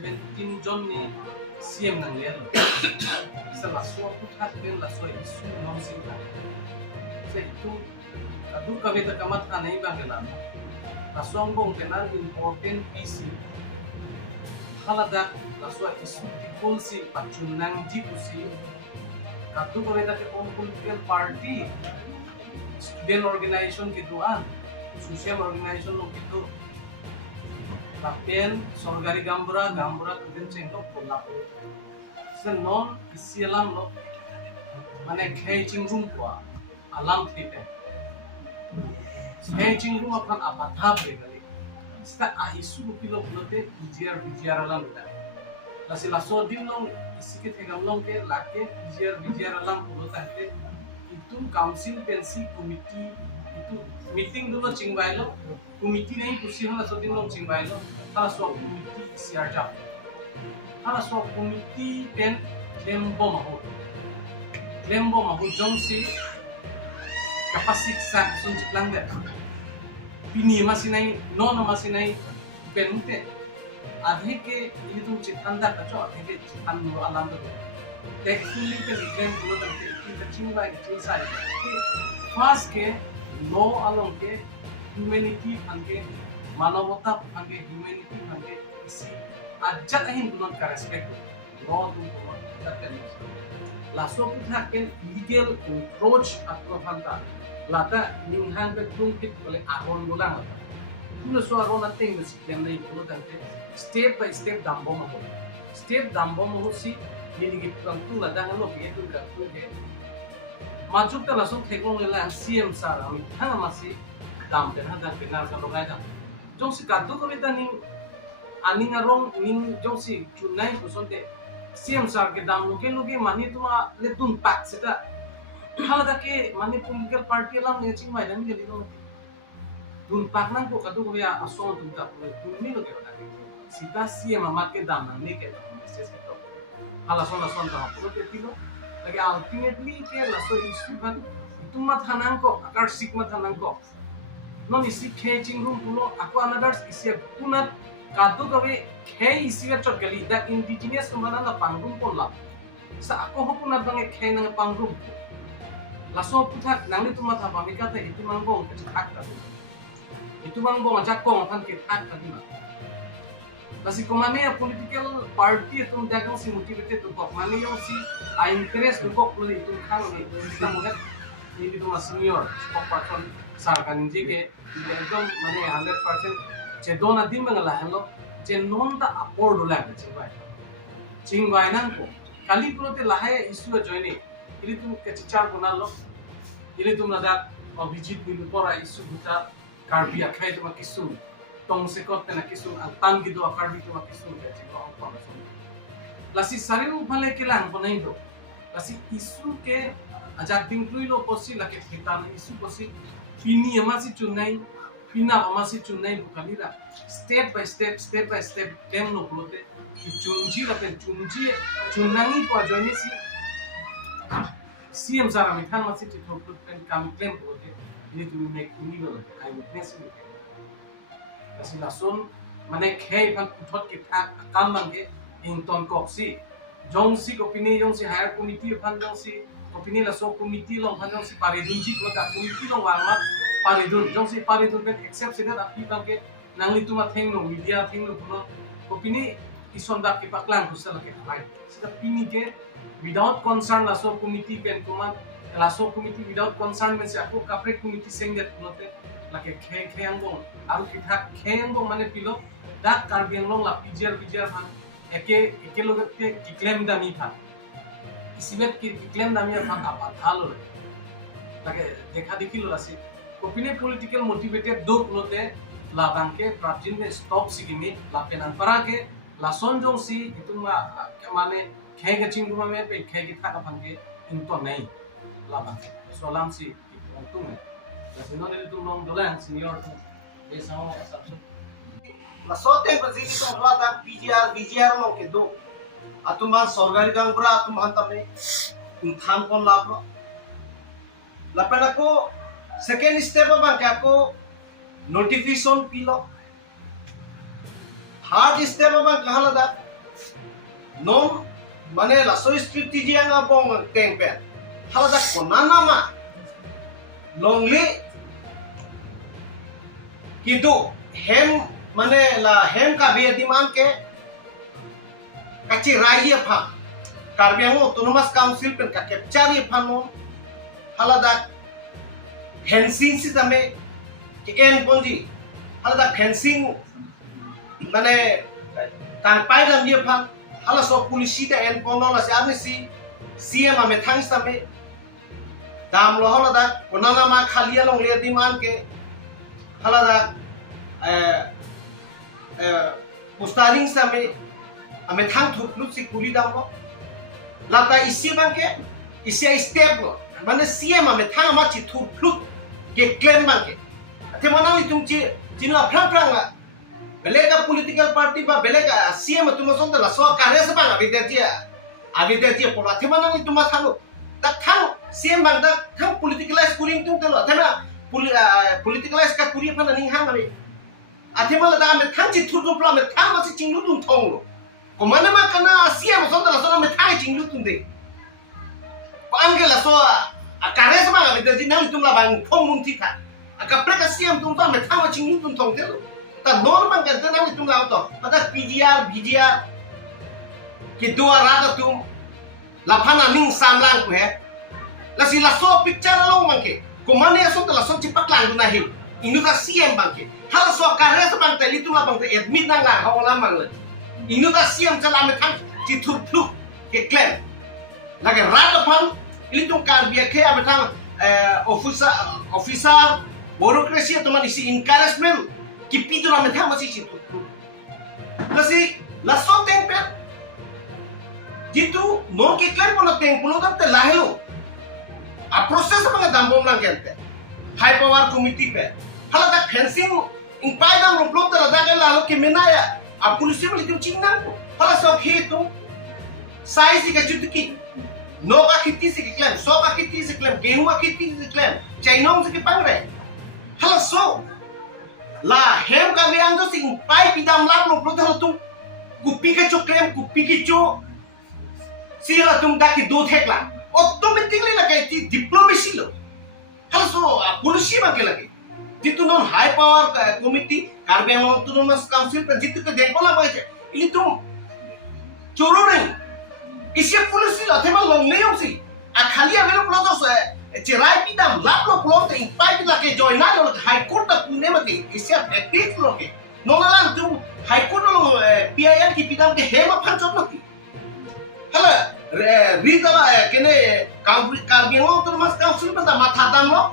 17 jon ni CM nang lian sa laso putat ben laso isu non singka sa itu adu kami takamat anai bangelan lasong bong tenan important PC halada laso isu tipulsi pacunang jipusi katu kami tak political party student organization gituan social organization lo gitu tapi sorgari gambura kemudian cengkok pola senon isi alam lo mana kayak cinggung gua alam tipe kayak cinggung akan apa tahap kali setiap isu kilo te bijar alam kita nasi laso din lo isi kita gamlong ke laki bijar alam pulau tante itu council pensi komiti itu meeting dulu cingbai lo komiti नहीं kursi hala so din long cingbai lo hala so komiti siar jap hala so komiti pen lembo mahu jong si kapasik sa sun ciklang de pini masih naik non masih naik pen mute आधे के ये तुम चित्तंदा कचो आधे के चित्तन नो आलम तो टेक्निकली के डिफरेंट बोलो तंते की तचिंग बाय चिल साइड फर्स्ट के नो आलम के ह्यूमैनिटी फंगे मानवता फंगे ह्यूमैनिटी फंगे इसी अज्जत अहिन दुनों का रेस्पेक्ट नो दुनों तक लासो पुथा के लीगल अप्रोच अप्रो फंगा लाता निंहान पे तुम कित बोले आरोन बोला तुम सो आरोन नथिंग दिस कैन नहीं बोलो तंते step by step dambo mo si yedi gi tu la dang lo ke tu ka tu ke majuk ta lasong thekong le la CM sar ami thang ma si dam de ha da pinar ka lo ga da jong si ka du ko ta ning ani ngarong ning jong si chunai ko son de CM sar ke dam lo ke mani tu ma le tun pak seta hala da ke mani political party lam ne ching mai da mi le lo tun pak nang ko ka du ko ya asong tu ta tu ni lo ke da sita CM amat ke dam nang ni ke message ke to hala son ta puro te tilo lagi ultimately ke laso isu kan itu mat hanang ko akar sik mat hanang ko non isi khe chingrum pulo aku another isi punat kadu kabe khe isi ga chot gali da indigenous kumana na pangrum ponla sa ako ho punat bange khe nang pangrum laso puthak nang ni tumat ha pamika ta itu mangbong ke thak ta itu mangbong ajak ko phan ke thak ta dina Kasi kumane a political party itong dagang si motivated to kok mani yung si a interest to kok puli itong kang ni kita mo net hindi to senior spokesperson sarkan ji ke ekdom mane 100% che dona din mga lahalo che non ta afford la ke chingbai nang ko kali prote lahay issue joini ili tum ke chichar bonalo ili tum na dat abhijit ni pora issue buta karbi akhai to kisu tong se kote na kisun ang tangi do akarbi to makisun ke chiko ang pamasun lasi sariu phale ke lang bonai do lasi isu ke ajak dingklui lo posi lake khitan isu posi pini amasi chunai pina amasi chunai bukalira step by step kem no plote chunji la pen chunji chunangi ko joini si CM sara mi thang masi to pen kam claim plote ini to make illegal I witness it kasi lason mane khay phan uthot ke kam bang ke inton kok si jong si opini jong si higher committee phan jong si opini la so committee long phan jong si paridun ji ko ta committee long wang mat paridun jong si paridun ke accept sida api bang ke nangli tuma theng no media theng no puno opini ison da ke paklang kusal ke right sida pini ke without concern la so committee pen tuma la so committee without concern men se aku kapre committee sengget punote lake khe angbong aru kitha khe angbong mane pilo dak karbi angbong la pijar phan eke logat ke claim dami phan isibet ki claim dami phan apa thalo lake dekha dekhi lo lasi opine political motivated do lote la bangke prajin me stop sigimi la penan para ke la sonjong si ituma mane khe ke chinguma me pe khe ki thaka phan ke into nahi la bangke solam si untung Kasi no nito long dolan senior desa mo sabso Masote pazili tong lata BGR mo ke do atuman sorgari gang bra atuman tame tham kon labro lapena ko second step ba ka ko notification pilo third step ba kahala da non mane la so strategi yang abong tempen hala da konana ma longli kitu hem mane la hem ka be diman ke kachi rai ye pha karbiang autonomous council pen ka capture ye pha no hala da fencing si tame ke en ponji hala da fencing mane tang pai dam ye pha hala so polisi da en pono la sa si CM ame thang same dam lo hala da konana ma khalia long le diman ke hala da postaring same ame thang thup lu si kuli dam lo lata isi bang ke isi step lo mane CM ame thang ma chi thup lu ke claim bang ke te mana ni tum chi jinla phrang phrang la belega political party ba belega CM tum son da la so kare sa bang abidetia pola te mana ni tum thang ta thang CM bang da thang politicalize kuring tum te lo te na politicalize ka kuri pa na ning hang ari ate mala da me thang chi thu du pla me thang ma chi chinglu dum thong lo ko mana ma kana CM son da la so me thang chinglu tum de ko angela so a kare sa bang abidetia na tum la bang thong mum thi tha aka preka CM tum ta me thang ma chinglu tum thong te lo ta normal kan ta na tum la to ata PGR BGR ki dua rada tum la phana ning sam lang ko he la si la so picture lo mang ke ko mane so ta la so chi pak lang na hi inu ta CM bang ke hala so kare sa bang te li tum la bang te admit nang la ha la mang le inu ta CM cha la me thang chi thu thu ke claim la ke rada phang ili tum kar bia ke ame thang officer bureaucracy to man isi encouragement ki pido la me thang ma si chi thu thu la so teng pe jitu non ke claim pona teng pulo tam te lahelo a process bang dambom lang gente high power committee pe hala da fencing in pai dam lo plot la da la ke menaya a polisi mali tum chinang ko hala so ke tu size ka jutu ki no ka khiti se ke claim so ka khiti se claim gehu ka khiti se claim chainong se ke pangre hala so la hem ka be ando sing pai pidam la lo plot hala tum gupi ka cho claim gupi ki cho sila tum da ki do thekla automatically lage ti diplomacy lo hala so polisi ma ke lage jitu non high power committee karbiang autonomous council pe jitu ke dekho la baje ili tum choro nahi isi polisi la thema long le si a khali avelo ploto se chirai pidam lap lo plot in pai la ke join na lo high court ta pune ma ke isi ethics lo ke no la tum high court lo PIR ki pidam ke hema phanchot na ti hala rida kene karbiang autonomous council pe da matha dam lo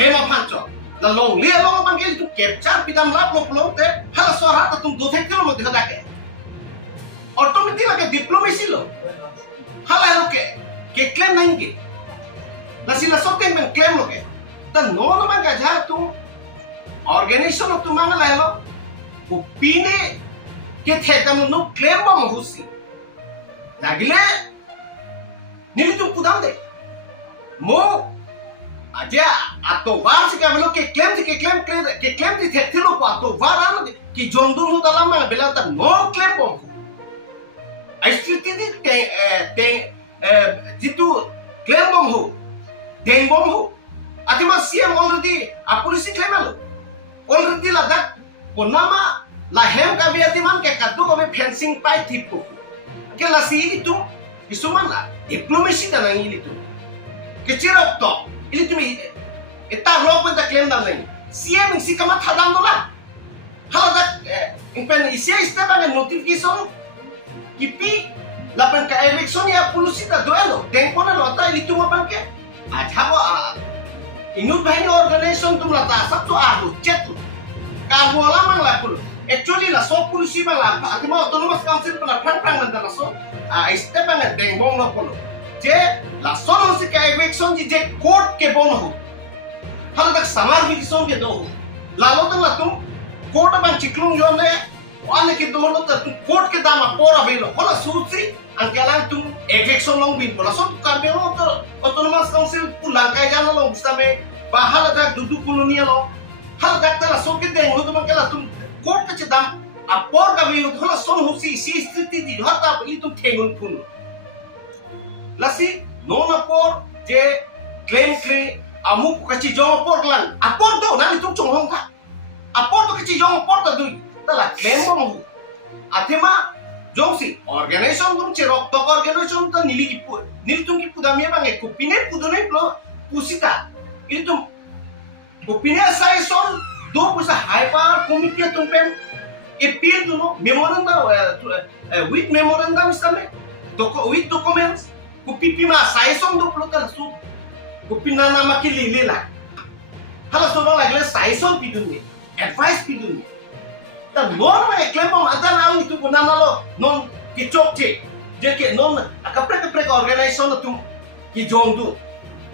hema phanchot la long le lo bang ke tu capture pidam lap lo plot te hala so ha ta tum do thek lo mo dekha ke automatically la ke diplomacy lo hala lo ke claim nahi ke la si la so ten ben claim lo ke ta no no bang ka ja tu organization tu mang la lo ko pine ke the ta no claim ba mo husi lagile ni tu pudam de mo aja atau var se ka lo ke claim di the lo pa to var an ki jondu nu dalam ma bela ta no claim bom ai striti di te jitu claim bom ho den bom ho atima CM already a polisi claim lo already la dak ponama la hem ka bi atiman ke kadu ko be fencing pai thipu ke la si itu isuman la diplomacy da nang itu ke chirok to ili tumi eta rock with the claim dal nahi CM si kama thadam dola hala da impen isi step ane notification kipi lapan ka election ya polisi da duelo tempo na lota ili tuma banke aja ko inu bahini organization tum la ta sab to aru chet ka bola mang la pul actually la so polisi mang la atima autonomous council pa phan phan man da so step ane deng bong lo polo je la solo se ka election ji je court ke bon ho hal tak samar bi son ke do la lo la tum court ban chiklung yo ne wan ke do lo ta court ke dama pora be lo hola sutri angkalan tum election long bin hola so ka be lo to autonomous council pulang kai jana lo stame bahal da dudu kolonia lo hal tak ta so ke deng ho tum angkala tum court ke dam apor kami hola son husi si stiti di hata itu tengun pun lasi non apor je claim amuk kaci jong apor lan apor to nani tuk chong hong ka apor to kaci jong apor ta dui tala claim mo atema jong si organization dum che rok to organization ta nili tung ki pudamia bang e kupine pudone plo pusita itu kupine sai son do pusa hyper committee tum pen appeal to no memorandum with memorandum istame with documents kupipi ma sai son do plo ta su kupina nama ki lila hala so bang lagle sai son pidunni advice pidunni ta non ma claim ma ta nam itu kunana lo non ki chokche je ke non kapre organization tu ki jong du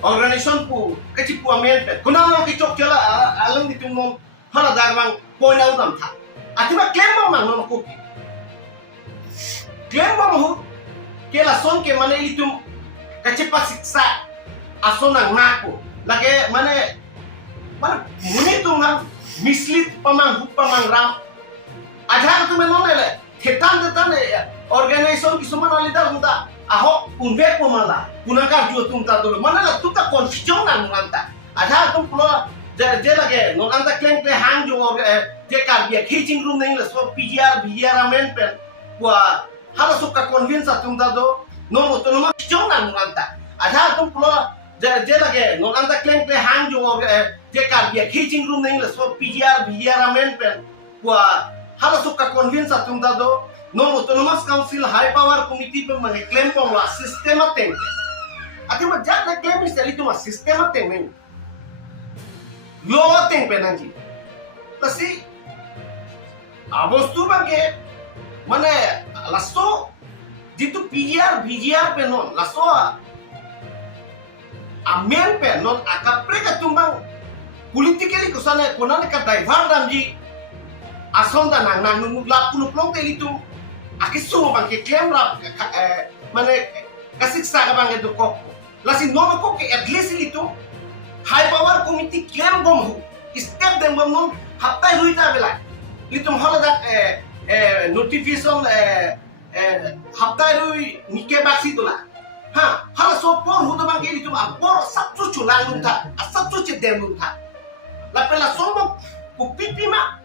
organization pu kachi pu amen pe kunana ki chokche la alam itu non hala dagbang point out nam tha atima claim ma non ko ki claim ma hu ke la son ke mane itu kachi pa siksa asona ngako lage mane muni tu ngam mislead pamang ram adha tu menon le thetan organization kisuman alida muda aho unbe ko mala kunaka ju tumta dulu mana la tuta confusion na nanta adha tum plo je lage non anta claim hang jo je ka bia kitchen room nei la so PGR amen pen kwa hala suka convince tumta do no to no confusion na nanta adha tum plo je lage non anta claim hang jo je ka bia kitchen room nei la so PGR amen pen kwa hala suka convince tumta do no autonomous council high power committee pe mane claim pom la sistema tem ati ma jak na claim is ali tuma sistema tem men lo tem pe nanji tasi abostu bange mane lasto jitu PGR pe non lasto amen pe non akapre ka tumbang politically kusane konane ka divert damji asonda nang nung la puluplong telitu akisu bang ke claim la mane kasiksa ka bang edu ko lasi no ko ke at least itu high power committee claim gom hu step dem gom non haptai ruita bela itu hala da notification haptai rui nike baksi tola ha hala so por hu da bang ke itu apor sapchu chulang lung tha sapchu che dem lung tha la pela sombo ku pipima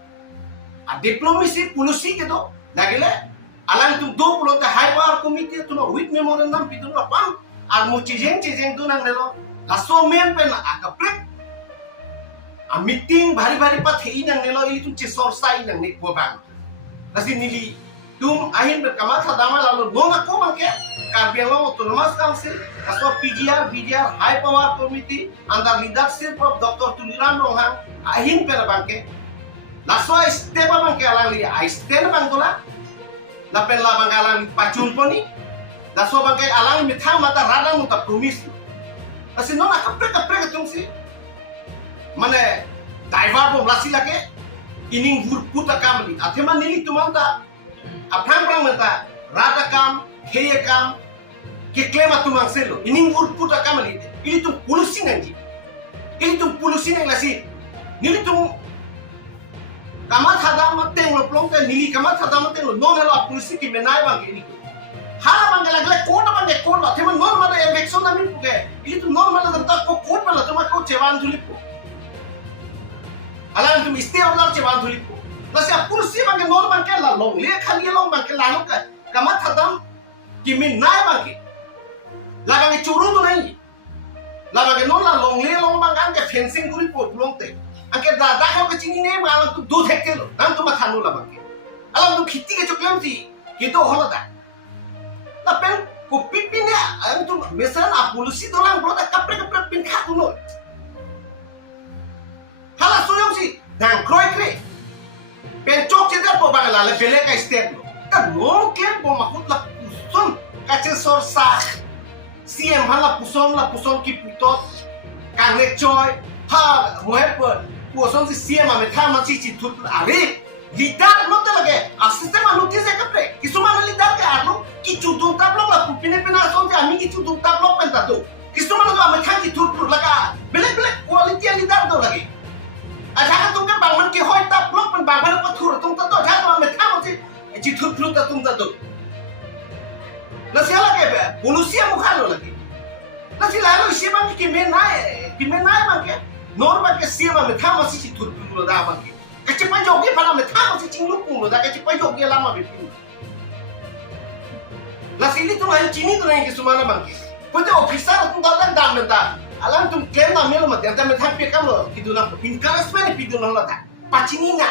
a diplomacy policy ke do nagile alang tum do pulo ta high power committee tu no with memorandum pitu no pam ar mo chijeng do nang lelo la so men pen akapre a meeting bhari pat hei nang lelo i tum che sorsai nang ne ko bang kasi nili tum ahin ber kamat sadama lalu no na ko bang ke Karbiang autonomous council aso PGR high power committee under leadership of Dr. Tuliram Rohang ahin per bang ke laso step bang ke alang li stand bang tola la pen la bang alang pacun poni laso bang ke alang mithang mata radang muta promise asi no na kapre tung si mane divert bo lasi lake ining puta kam li athema nili tumanta apang prang mata rada kam heye kam ke klema tumang selo ining puta kam li ini tu polusi nanti ini tu polusi nang lasi nili tum kamat hadam mateng lo plong te nili kamat hadam mateng lo no lo polisi ki menai bang ini hala bang lagle ko na thema normal election na min puge ini tu normal da ta ko pala tuma ko chewan dhulip ko alang tum stay on chewan dhulip ko lasi polisi bang normal ke la long le khali long bang ke la no kamat hadam ki menai bang ki lagang churu to nahi lagang no la long le long bang ke fencing guri po plong te angke dada ko kecini ne malam tu do thek lo nam tu makhanu la bang alam tu khiti ke choklem ti kito hola da la pen ko pipi ne am tu mesan a polisi dolang bro da kapre pin kha kuno hala soyong si dan kroy pen chok che da po bang la le bele ka step lo ta no ke bo makut la puson ka che sor sa CM hala puson ki putot kang ne choy ha mohe puson si CM ame tha ma chi thut are lidar no te lage a sistema notice e kapre kisuma lidar ke arlo ki chudun tablo la pupine pena son te ami ki chudun tablo penta do kisuma no ame tha ki thut laga bele quality lidar do lage aja ka tum ke bangman ki hoy tablo pen bangman pa thur tum ta to ja to ame tha ma citur perut atum tatu. Nasi ala ke polusi amu khalo lagi. Nasi lalu isi bang kimenai bang ke. Nor bang ke siapa metha masih citur perut dah bang ke. Kecipan jogi pada metha masih cinglu pun dah kecipan jogi lama betul. Nasi ini tuh lain cini tuh yang kesumana bang ke. Pada officer atum dalam dam mentah. Alam tum claim na melo mate, anta metha pe kam lo kidu na. Encouragement pidu na lo ta. Pacini na.